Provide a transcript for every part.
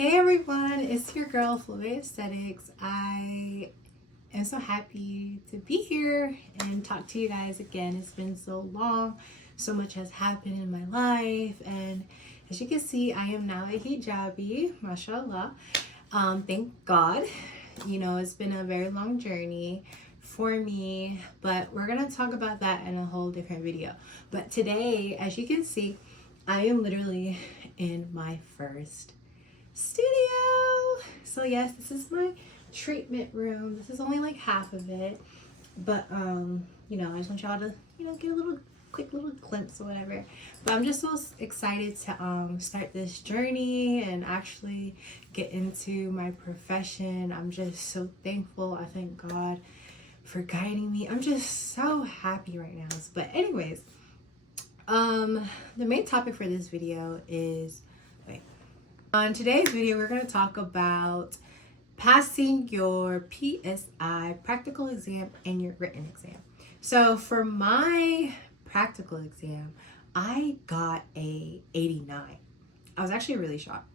Hey everyone, it's your girl Fluid Aesthetics. I am so happy to be here and talk to you guys again. It's been so long, so much has happened in my life, and as you can see, I am now a hijabi, mashallah. Thank God. It's been a very long journey for me, but we're gonna talk about that in a whole different video. But today, as you can see, I am literally in my first studio. So yes, this is my treatment room. This is only like half of it, but I just want y'all to get a quick little glimpse or whatever. But I'm just so excited to start this journey and actually get into my profession. I'm just so thankful. I thank God for guiding me. I'm just so happy right now. But anyways, the main topic for this video is on today's video, we're going to talk about passing your PSI practical exam and your written exam. So for my practical exam, I got a 89. I was actually really shocked.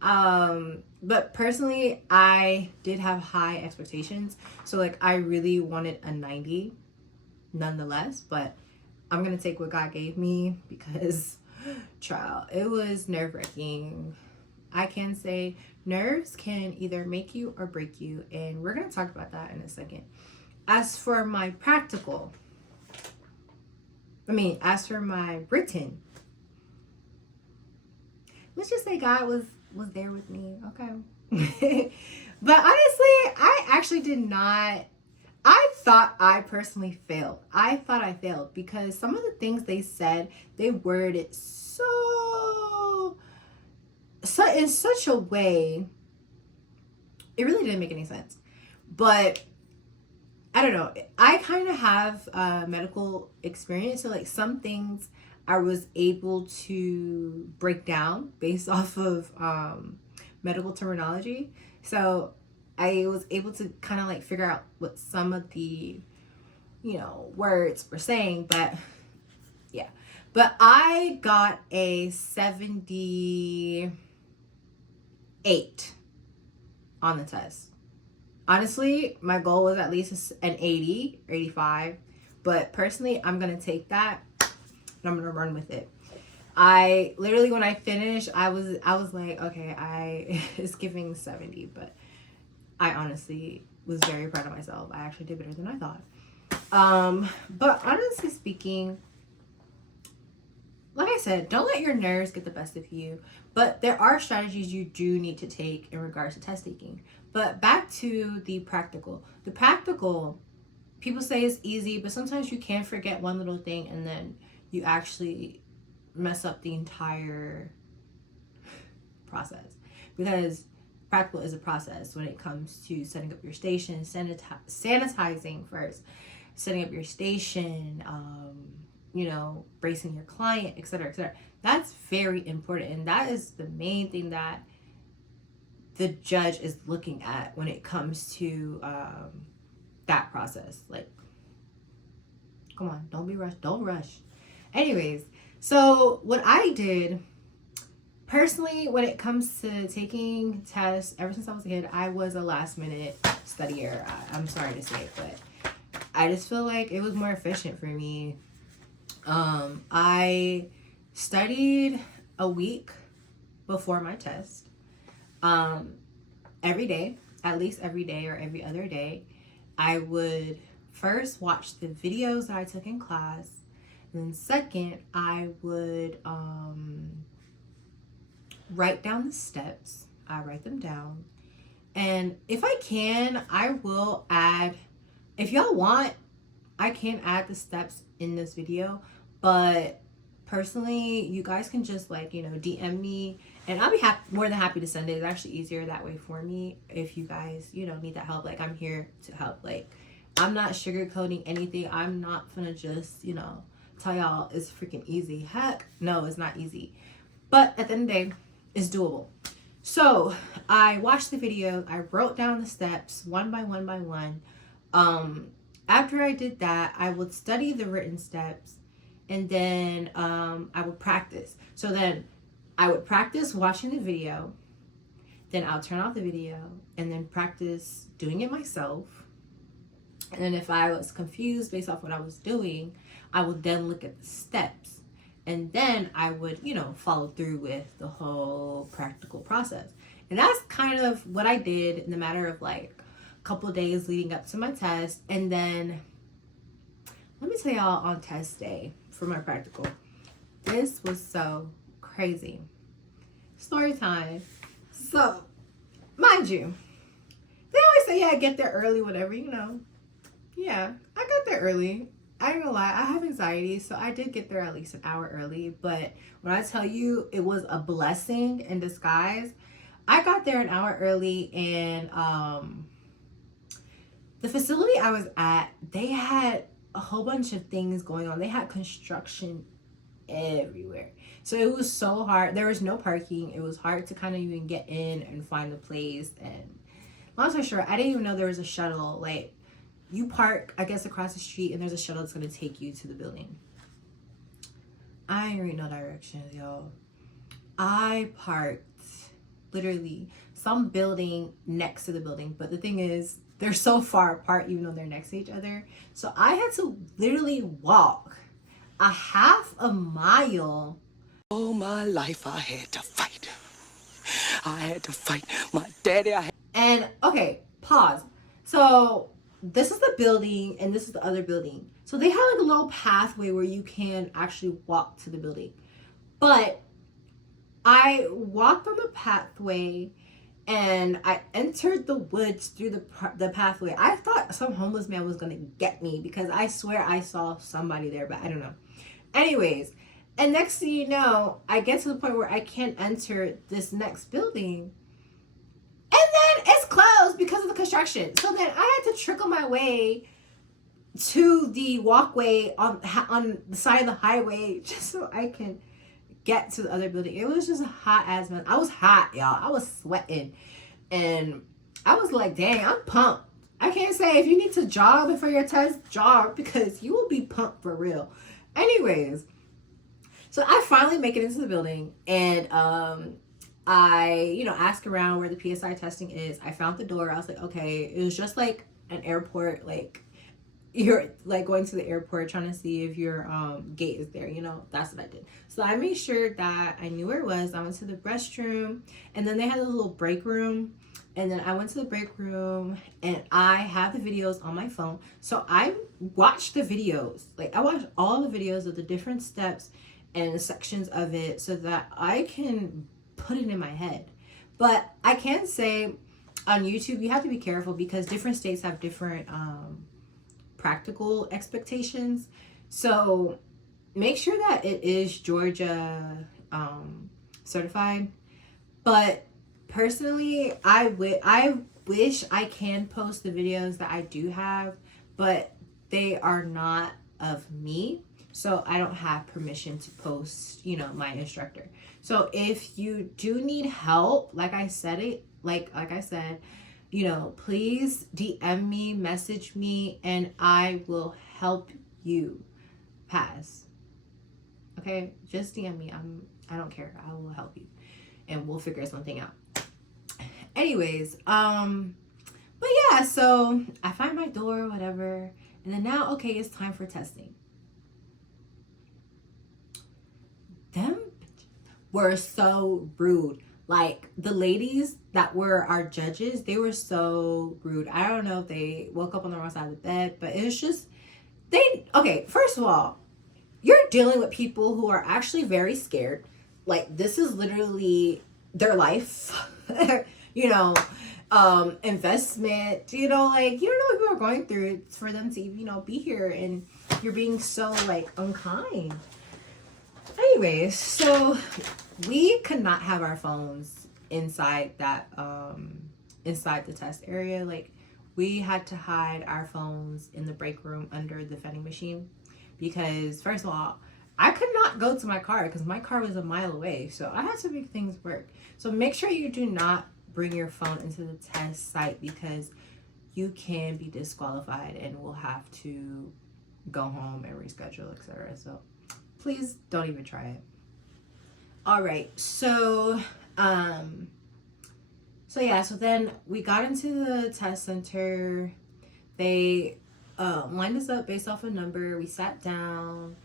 But personally, I did have high expectations. So like I really wanted a 90 nonetheless, but I'm going to take what God gave me because trial, it was nerve-wracking. I can say nerves can either make you or break you, and we're going to talk about that in a second. As for my written, let's just say God was there with me, okay? But honestly, I actually did not. I thought I personally failed. I thought I failed because some of the things they said, they worded so in such a way, it really didn't make any sense. But I don't know. I kind of have medical experience, so like some things I was able to break down based off of medical terminology. So I was able to kind of like figure out what some of the words were saying. But yeah, but I got a 78 on the test. Honestly, my goal was at least an 80 or 85, but personally I'm gonna take that and I'm gonna run with it. I literally, when I finished, I was like, okay, it's giving 70, but I honestly was very proud of myself. I actually did better than I thought. But honestly speaking, like I said, don't let your nerves get the best of you. But there are strategies you do need to take in regards to test taking. But back to the practical. The practical, people say it's easy, but sometimes you can forget one little thing and then you actually mess up the entire process. Because practical is a process when it comes to setting up your station, sanitizing first, setting up your station, bracing your client, etc., etc. That's very important, and that is the main thing that the judge is looking at when it comes to that process. Like, come on, don't be rushed. Don't rush. Anyways, so what I did personally when it comes to taking tests, ever since I was a kid, I was a last minute studier. I'm sorry to say it, but I just feel like it was more efficient for me. I studied a week before my test, every day, at least every day or every other day. I would first watch the videos that I took in class, and then second, I would write down the steps. I write them down, and if I can, I will add, if y'all want, I can add the steps in this video, but personally, you guys can just DM me, and I'll be more than happy to send it. It's actually easier that way for me if you guys, need that help. Like, I'm here to help. Like, I'm not sugarcoating anything. I'm not gonna just, tell y'all it's freaking easy. Heck, no, it's not easy. But at the end of the day, it's doable. So I watched the video. I wrote down the steps one by one by one. After I did that, I would study the written steps, and then I would practice. So then I would practice watching the video, then I'll turn off the video and then practice doing it myself. And then if I was confused based off what I was doing, I would then look at the steps. And then I would, follow through with the whole practical process. And that's kind of what I did in the matter of like a couple of days leading up to my test. And then let me tell y'all, on test day for my practical, this was so crazy. Story time. So, mind you, they always say, yeah, get there early, whatever, Yeah, I got there early. I ain't gonna lie, I have anxiety, so I did get there at least an hour early. But when I tell you it was a blessing in disguise, I got there an hour early, and the facility I was at, they had a whole bunch of things going on. They had construction everywhere. So it was so hard. There was no parking. It was hard to kind of even get in and find the place. And long story short, I didn't even know there was a shuttle. Like, you park, I guess, across the street, and there's a shuttle that's going to take you to the building. I ain't read no directions, y'all. I parked literally some building next to the building. But the thing is, they're so far apart, even though they're next to each other. So I had to literally walk a half a mile. All my life I had to fight. I had to fight my daddy. And okay, pause. So this is the building and this is the other building. So they have like a little pathway where you can actually walk to the building. But I walked on the pathway and I entered the woods through the pathway. I thought some homeless man was gonna get me because I swear I saw somebody there, but I don't know. Anyways, and next thing you know, I get to the point where I can't enter this next building. And then it's closed because of the construction. So then I had to trickle my way to the walkway on the side of the highway just so I can get to the other building. It was just a hot ass mess. I was hot, y'all. I was sweating. And I was like, dang, I'm pumped. I can't say if you need to jog before your test, jog, because you will be pumped for real. Anyways, so I finally make it into the building, and I, ask around where the PSI testing is. I found the door. I was like, okay, it was just like an airport, like you're like going to the airport trying to see if your gate is there, that's what I did. So I made sure that I knew where it was. I went to the restroom, and then they had a little break room. And then I went to the break room, and I have the videos on my phone. So I watched the videos. Like, I watched all the videos of the different steps and the sections of it so that I can put it in my head. But I can say on YouTube, you have to be careful because different states have different practical expectations. So make sure that it is Georgia certified. But personally, I wish I can post the videos that I do have, but they are not of me, so I don't have permission to post, my instructor. So if you do need help, like I said, please DM me, message me, and I will help you pass. Okay, just DM me. I don't care. I will help you, and we'll figure something out. Anyways, but yeah, so I find my door, whatever, and then now, okay, it's time for testing. Them were so rude. Like, the ladies that were our judges, they were so rude. I don't know if they woke up on the wrong side of the bed, but it was just, okay, first of all, you're dealing with people who are actually very scared. Like, this is literally their life. Investment, you don't know what people are going through for them to, be here, and you're being so, unkind. Anyways, so we could not have our phones inside that, inside the test area. Like, we had to hide our phones in the break room under the vending machine because, first of all, I could not go to my car because my car was a mile away. So I had to make things work. So make sure you do not bring your phone into the test site because you can be disqualified and will have to go home and reschedule, etc. So please don't even try it. All right. So So yeah, so then we got into the test center. They lined us up based off a number. We sat down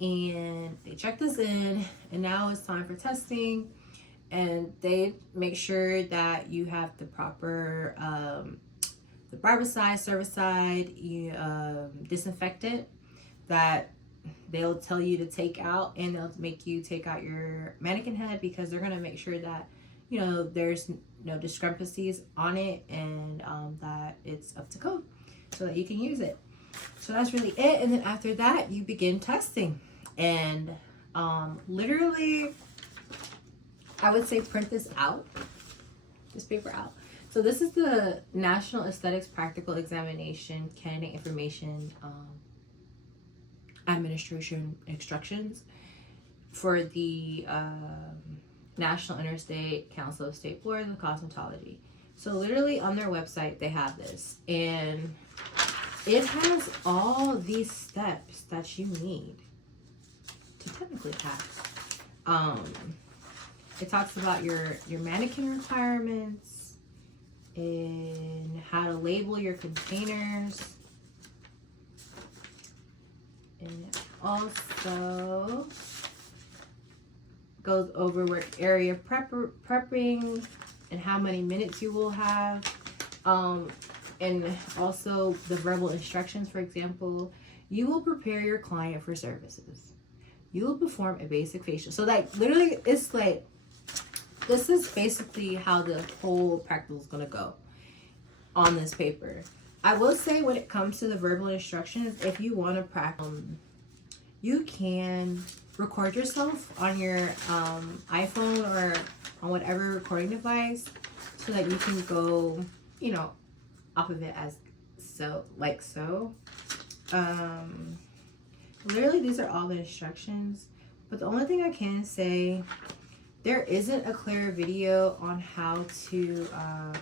and they checked us in, and now it's time for testing. And they make sure that you have the proper the barbicide, cervicide, disinfectant that they'll tell you to take out, and they'll make you take out your mannequin head because they're going to make sure that there's no discrepancies on it, and that it's up to code so that you can use it. So that's really it. And then after that, you begin testing. And literally, I would say print this paper out. So this is the National Aesthetics Practical Examination Candidate Information Administration Instructions for the National Interstate Council of State Boards of Cosmetology. So literally on their website, they have this. And it has all these steps that you need to technically pass. It talks about your mannequin requirements and how to label your containers. And it also goes over work area prepping and how many minutes you will have. And also the verbal instructions. For example, you will prepare your client for services. You will perform a basic facial. So like literally it's like, this is basically how the whole practical is going to go on this paper. I will say when it comes to the verbal instructions, if you want to practice, you can record yourself on your iPhone or on whatever recording device so that you can go, off of it as so. Literally, these are all the instructions. But the only thing I can say, there isn't a clear video on how to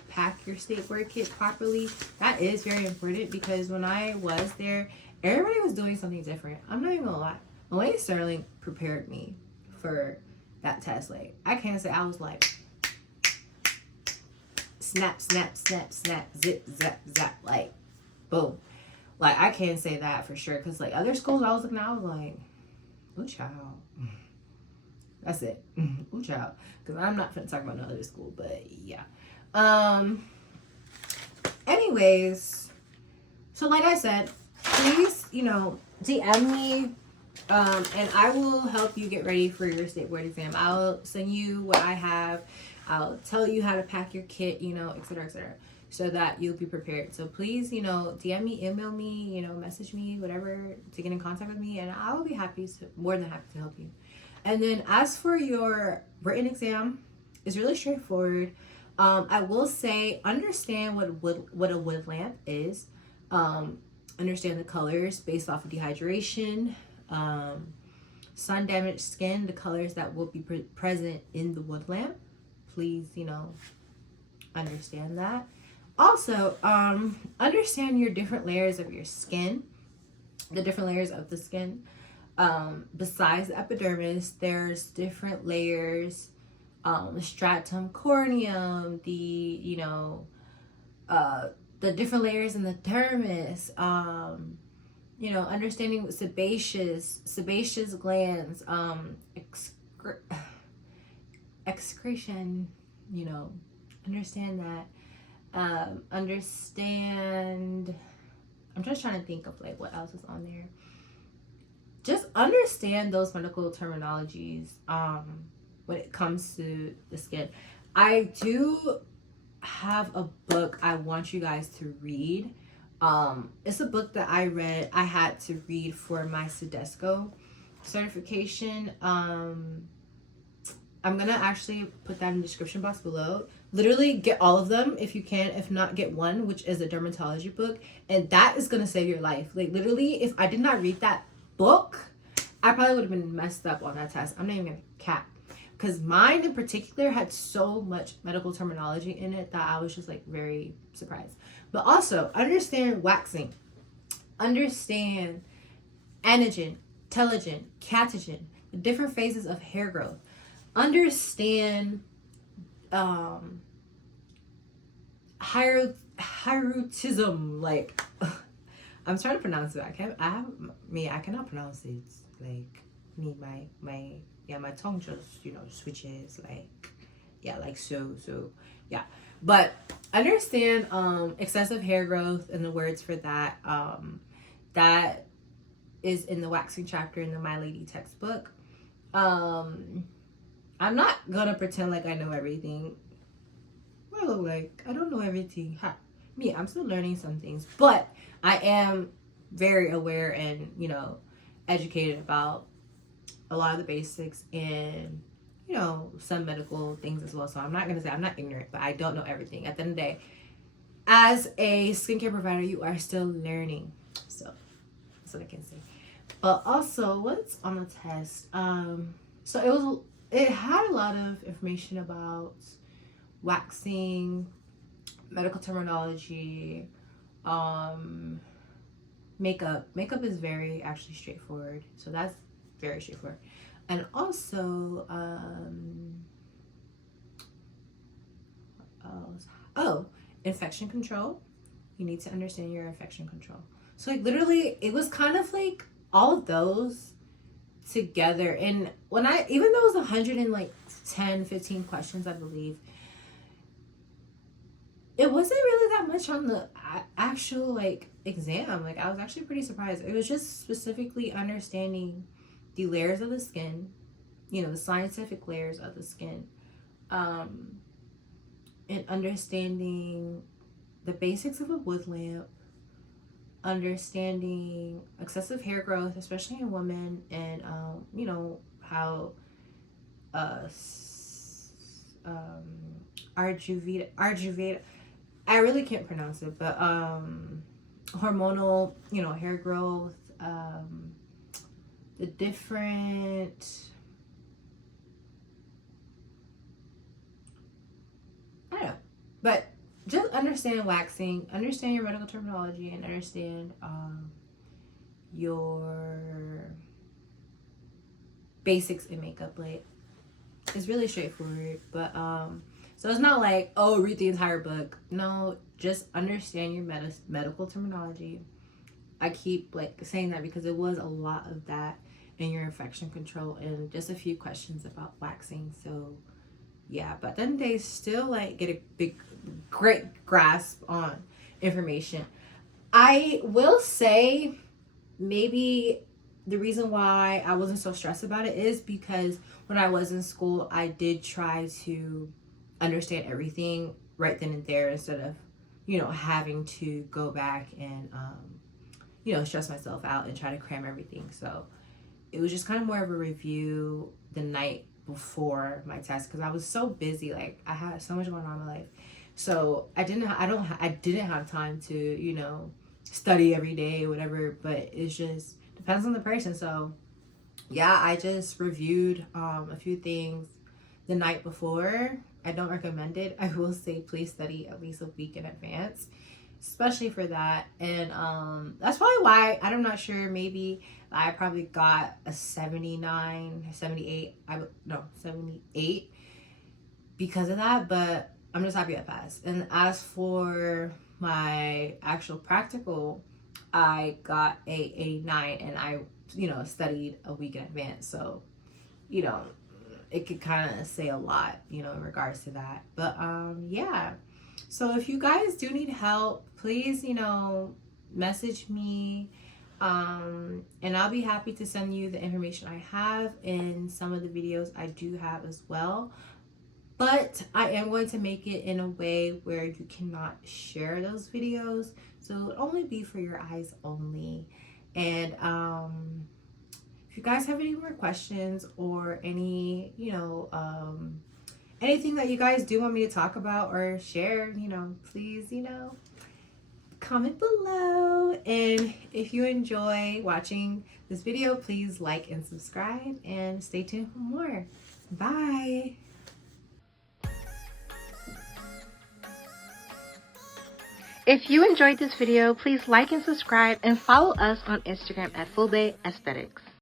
pack your state board kit properly. That is very important because when I was there, everybody was doing something different. I'm not even gonna lie. Elaine Sterling prepared me for that test. Like, I can't say I was like, snap, snap, snap, snap, zip, zap, zap, like, boom. Like, I can't say that for sure. Because, like, other schools I was looking at, I was like, ooh, child. That's it. Ooh, child. Because I'm not finna talk about no other school, but yeah. Anyways, so like I said, please, DM me, and I will help you get ready for your state board exam. I'll send you what I have. I'll tell you how to pack your kit, etc., so that you'll be prepared. So please, DM me, email me, message me, whatever, to get in contact with me, and I will be more than happy to help you. And then as for your written exam, it's really straightforward. I will say, understand what a wood lamp is. Understand the colors based off of dehydration, sun damaged skin, the colors that will be present in the wood lamp. Please, understand that. Also, understand your different layers of your skin, the different layers of the skin. Besides the epidermis, there's different layers, stratum corneum, the different layers in the dermis, understanding sebaceous glands, excretion, understand that. Understand, I'm just trying to think of like what else is on there. Just understand those medical terminologies when it comes to the skin. I do have a book I want you guys to read. It's a book that I had to read for my Sedesco certification. I'm gonna actually put that in the description box below. Literally get all of them if you can. If not, get one, which is a dermatology book, and that is gonna save your life. Like literally, if I did not read that book, I probably would have been messed up on that test. I'm not even gonna cap, because mine in particular had so much medical terminology in it that I was just like very surprised. But also understand waxing, understand anagen, telogen, catagen, the different phases of hair growth. Understand hirutism. Like, I'm trying to pronounce it. I cannot pronounce it. Like, my tongue just, switches, like, yeah, like so, yeah. But understand excessive hair growth and the words for that. That is in the waxing chapter in the My Lady textbook. I'm not gonna pretend like I know everything. What I look like, I don't know everything. I'm still learning some things, but I am very aware and, educated about a lot of the basics and, some medical things as well. So I'm not gonna say I'm not ignorant, but I don't know everything. At the end of the day, as a skincare provider, you are still learning. So that's what I can say. But also, what's on the test? So it had a lot of information about waxing, medical terminology, makeup. Makeup is very actually straightforward. So that's very straightforward. And also, infection control. You need to understand your infection control. So like literally, it was kind of like all of those together. And even though it was 110, 15 questions, I believe, it wasn't really that much on the actual like exam. Like, I was actually pretty surprised. It was just specifically understanding the layers of the skin, the scientific layers of the skin, and understanding the basics of a wood lamp, understanding excessive hair growth, especially in women, and how arjuveda, I really can't pronounce it, but hormonal, hair growth, the different, I don't know, but just understand waxing, understand your medical terminology, and understand your basics in makeup. Like, it's really straightforward, but so it's not like, oh, read the entire book. No, just understand your medical terminology. I keep like saying that because it was a lot of that in your infection control and just a few questions about waxing. So yeah, but then they still like get a great grasp on information. I will say maybe the reason why I wasn't so stressed about it is because when I was in school, I did try to understand everything right then and there instead of, having to go back and, stress myself out and try to cram everything. So it was just kind of more of a review the night before my test because I was so busy. Like, I had so much going on in my life. So I didn't have time to, study every day or whatever, but it's just depends on the person. So yeah, I just reviewed a few things the night before. I don't recommend it. I will say please study at least a week in advance, especially for that. And that's probably why, I'm not sure, maybe I probably got a 79, 78, 78 because of that, but I'm just happy I passed. And as for my actual practical, I got a 89 and I, studied a week in advance. So, it could kind of say a lot, in regards to that. But yeah. So if you guys do need help, please, message me. And I'll be happy to send you the information I have in some of the videos I do have as well. But I am going to make it in a way where you cannot share those videos. So it would only be for your eyes only. And if you guys have any more questions or any, anything that you guys do want me to talk about or share, please, comment below. And if you enjoy watching this video, please like and subscribe and stay tuned for more. Bye. If you enjoyed this video, please like and subscribe and follow us on Instagram at Esthetics.